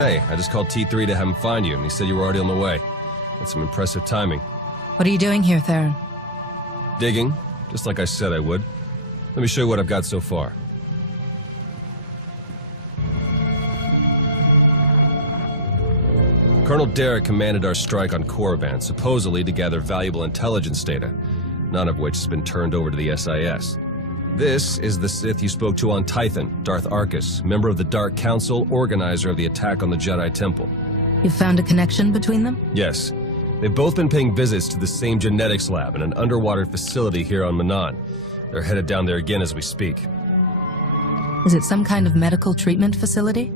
Hey, I just called T3 to have him find you, and he said you were already on the way. That's some impressive timing. What are you doing here, Theron? Digging, just like I said I would. Let me show you what I've got so far. Colonel Derek commanded our strike on Korriban, supposedly to gather valuable intelligence data, none of which has been turned over to the SIS. This is the Sith you spoke to on Tython, Darth Arkus, member of the Dark Council, organizer of the attack on the Jedi Temple. You found a connection between them? Yes. They've both been paying visits to the same genetics lab in an underwater facility here on Manan. They're headed down there again as we speak. Is it some kind of medical treatment facility?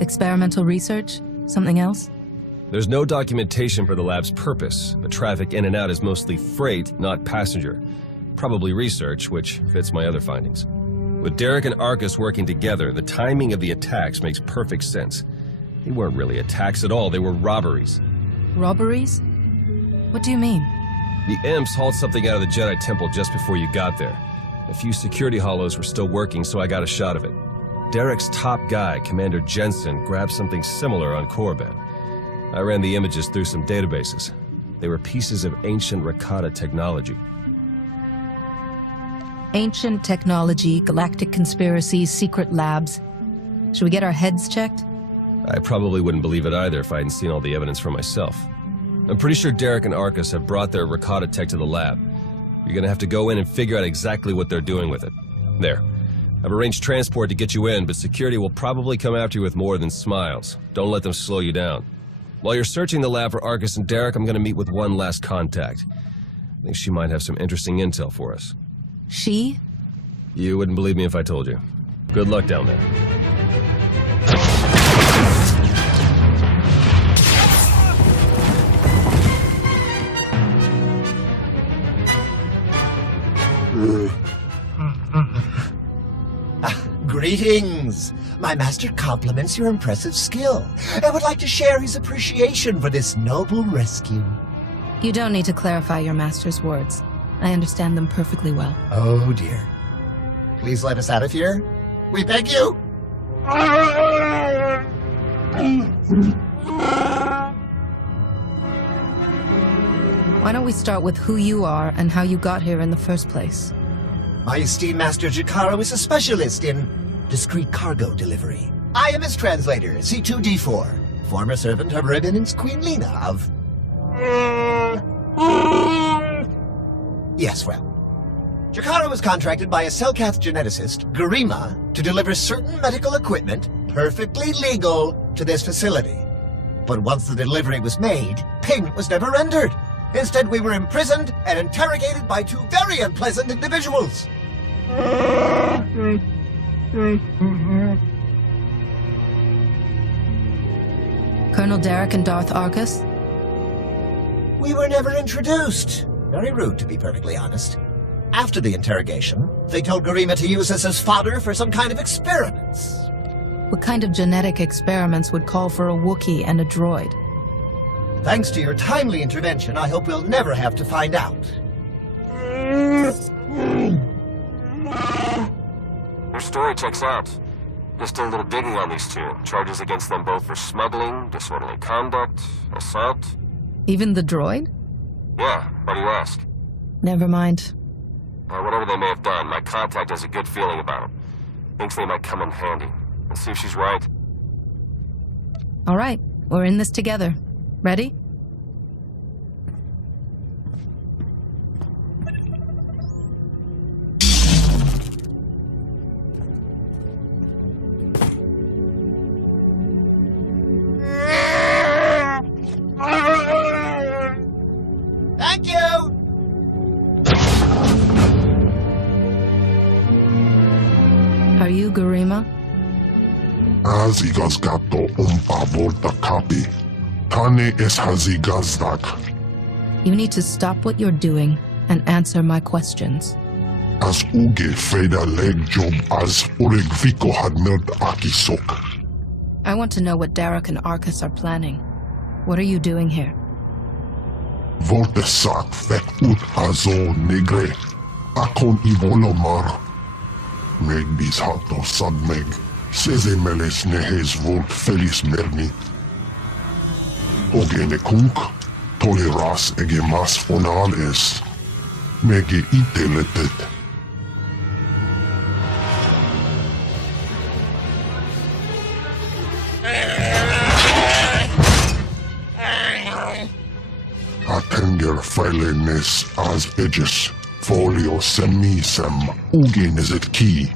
Experimental research? Something else? There's no documentation for the lab's purpose, but traffic in and out is mostly freight, not passenger. Probably research, which fits my other findings. With Derek and Arkus working together, the timing of the attacks makes perfect sense. They weren't really attacks at all, they were robberies. Robberies? What do you mean? The Imps hauled something out of the Jedi Temple just before you got there. A few security hollows were still working, so I got a shot of it. Derek's top guy, Commander Jensen, grabbed something similar on Korriban. I ran the images through some databases. They were pieces of ancient Rakata technology. Ancient technology, galactic conspiracies, secret labs. Should we get our heads checked? I probably wouldn't believe it either if I hadn't seen all the evidence for myself. I'm pretty sure Derek and Arkus have brought their Rakata tech to the lab. You're gonna have to go in and figure out exactly what they're doing with it. There. I've arranged transport to get you in, but security will probably come after you with more than smiles. Don't let them slow you down. While you're searching the lab for Arkus and Derek, I'm gonna meet with one last contact. I think she might have some interesting intel for us. She? You wouldn't believe me if I told you. Good luck down there. Greetings! My master compliments your impressive skill and would like to share his appreciation for this noble rescue. You don't need to clarify your master's words. I understand them perfectly well. Oh dear. Please let us out of here. We beg you! Why don't we start with who you are and how you got here in the first place? My esteemed master Jakaro is a specialist in discreet cargo delivery. I am his translator, C2D4, former servant of Revan's Queen Lena of... Yes, well. Jakaro was contracted by a Selkath geneticist, Garima, to deliver certain medical equipment, perfectly legal, to this facility. But once the delivery was made, payment was never rendered. Instead, we were imprisoned and interrogated by two very unpleasant individuals. Colonel Derek and Darth Arkus? We were never introduced. Very rude, to be perfectly honest. After the interrogation, they told Garima to use us as fodder for some kind of experiments. What kind of genetic experiments would call for a Wookiee and a droid? Thanks to your timely intervention, I hope we'll never have to find out. Your story checks out. Just did a little digging on these two. Charges against them both for smuggling, disorderly conduct, assault. Even the droid? Yeah, why do you ask? Never mind. Whatever they may have done, my contact has a good feeling about them. Thinks they might come in handy. Let's see if she's right. All right, we're in this together. Ready? Thank you! Are you Garima? Hazigazgato volta kapi. Tane es hazigazdak. You need to stop what you're doing and answer my questions. As uge feda leg job as uregviko had melt akisok. I want to know what Derek and Arkus are planning. What are you doing here? Volte sak fek ut azo negre. Akon ivolomar. Meg bis hato sad meg. Sesemeles nehes volt felis merni. Ogene kunk, toleras ege mas fonal es. Mege iteletet. Atenger failenes as edges. Folio semisem ugeneset key.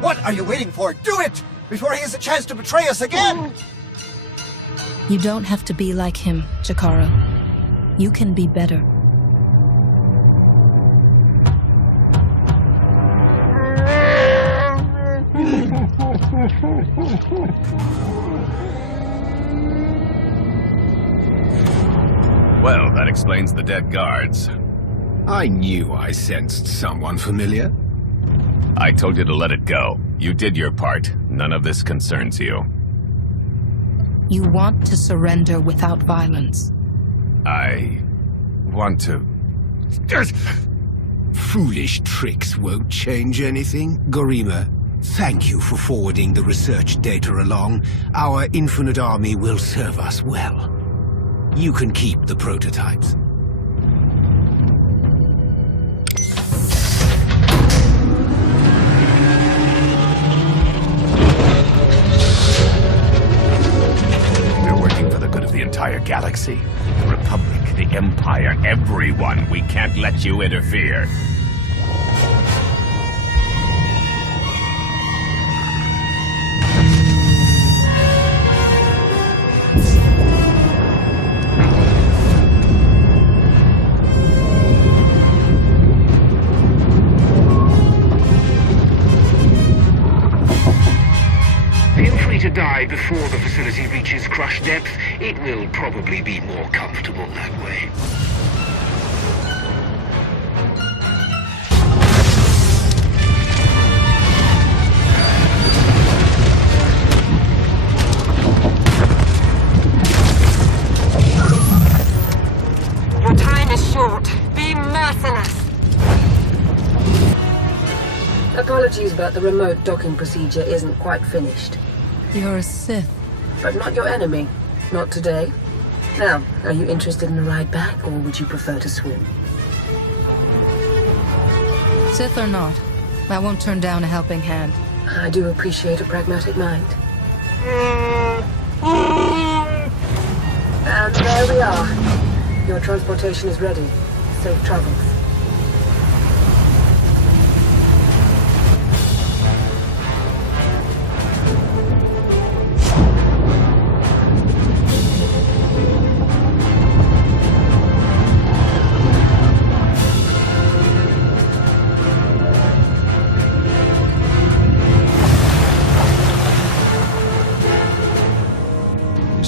What are you waiting for? Do it! Before he has a chance to betray us again! You don't have to be like him, Jakaro. You can be better. Well, that explains the dead guards. I knew I sensed someone familiar. I told you to let it go. You did your part. None of this concerns you. You want to surrender without violence. I want to... Foolish tricks won't change anything. Garima, thank you for forwarding the research data along. Our infinite army will serve us well. You can keep the prototypes. We're working for the good of the entire galaxy. The Republic, the Empire, everyone. We can't let you interfere. To die before the facility reaches crush depth, it will probably be more comfortable that way. Your time is short. Be merciless. Apologies about the remote docking procedure isn't quite finished. You're a Sith. But not your enemy. Not today. Now, are you interested in a ride back, or would you prefer to swim? Sith or not, I won't turn down a helping hand. I do appreciate a pragmatic mind. And there we are. Your transportation is ready. Safe travels.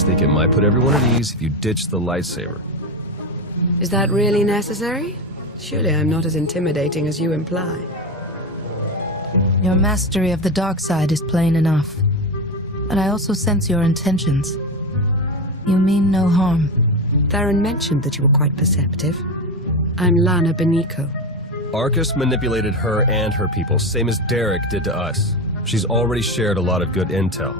Think it might put everyone at ease if you ditch the lightsaber. Is that really necessary? Surely I'm not as intimidating as you imply. Your mastery of the dark side is plain enough. But I also sense your intentions. You mean no harm. Theron mentioned that you were quite perceptive. I'm Lana Beniko. Arcus manipulated her and her people, same as Derek did to us. She's already shared a lot of good intel.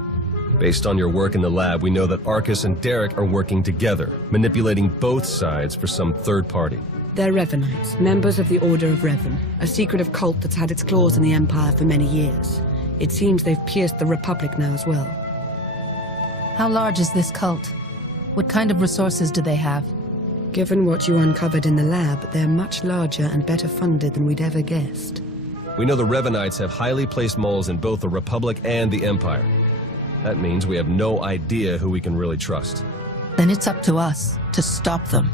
Based on your work in the lab, we know that Arcus and Derek are working together, manipulating both sides for some third party. They're Revanites, members of the Order of Revan, a secretive cult that's had its claws in the Empire for many years. It seems they've pierced the Republic now as well. How large is this cult? What kind of resources do they have? Given what you uncovered in the lab, they're much larger and better funded than we'd ever guessed. We know the Revanites have highly placed moles in both the Republic and the Empire. That means we have no idea who we can really trust. Then it's up to us to stop them.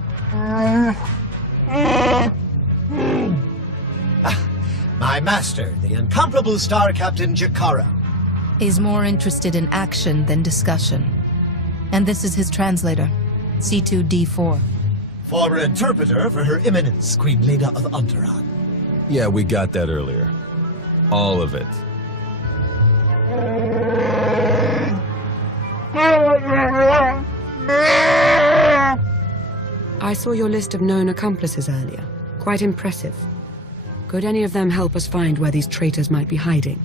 My master, the incomparable Star Captain Jakaro. He's more interested in action than discussion. And this is his translator, C2D4. Former interpreter for Her Eminence, Queen Leda of Onderon. Yeah, we got that earlier. All of it. I saw your list of known accomplices earlier. Quite impressive. Could any of them help us find where these traitors might be hiding?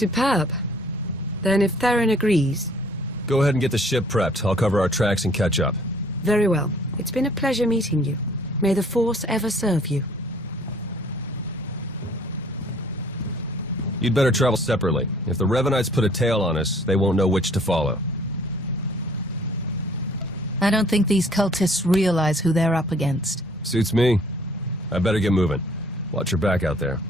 Superb. Then if Theron agrees... Go ahead and get the ship prepped. I'll cover our tracks and catch up. Very well. It's been a pleasure meeting you. May the Force ever serve you. You'd better travel separately. If the Revanites put a tail on us, they won't know which to follow. I don't think these cultists realize who they're up against. Suits me. I better get moving. Watch your back out there.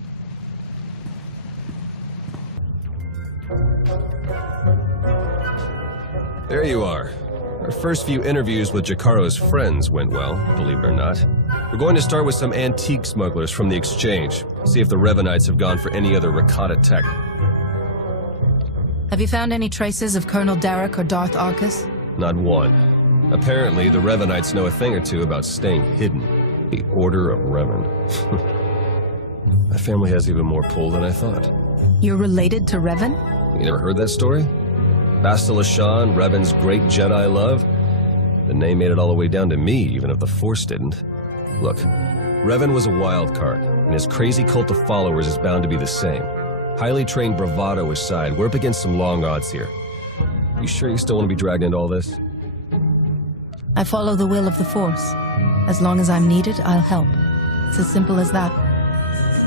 There you are. Our first few interviews with Jakaro's friends went well, believe it or not. We're going to start with some antique smugglers from the exchange. See if the Revanites have gone for any other Rakata tech. Have you found any traces of Colonel Derek or Darth Arcus? Not one. Apparently, the Revanites know a thing or two about staying hidden. The Order of Revan. My family has even more pull than I thought. You're related to Revan? You never heard that story? Bastila Shan, Revan's great Jedi love? The name made it all the way down to me, even if the Force didn't. Look, Revan was a wild card, and his crazy cult of followers is bound to be the same. Highly trained bravado aside, we're up against some long odds here. You sure you still want to be dragged into all this? I follow the will of the Force. As long as I'm needed, I'll help. It's as simple as that.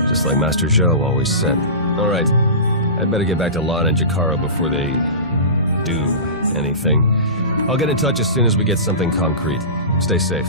Just like Master Zhou always said. All right, I'd better get back to Lana and Jakaro before they do anything. I'll get in touch as soon as we get something concrete. Stay safe.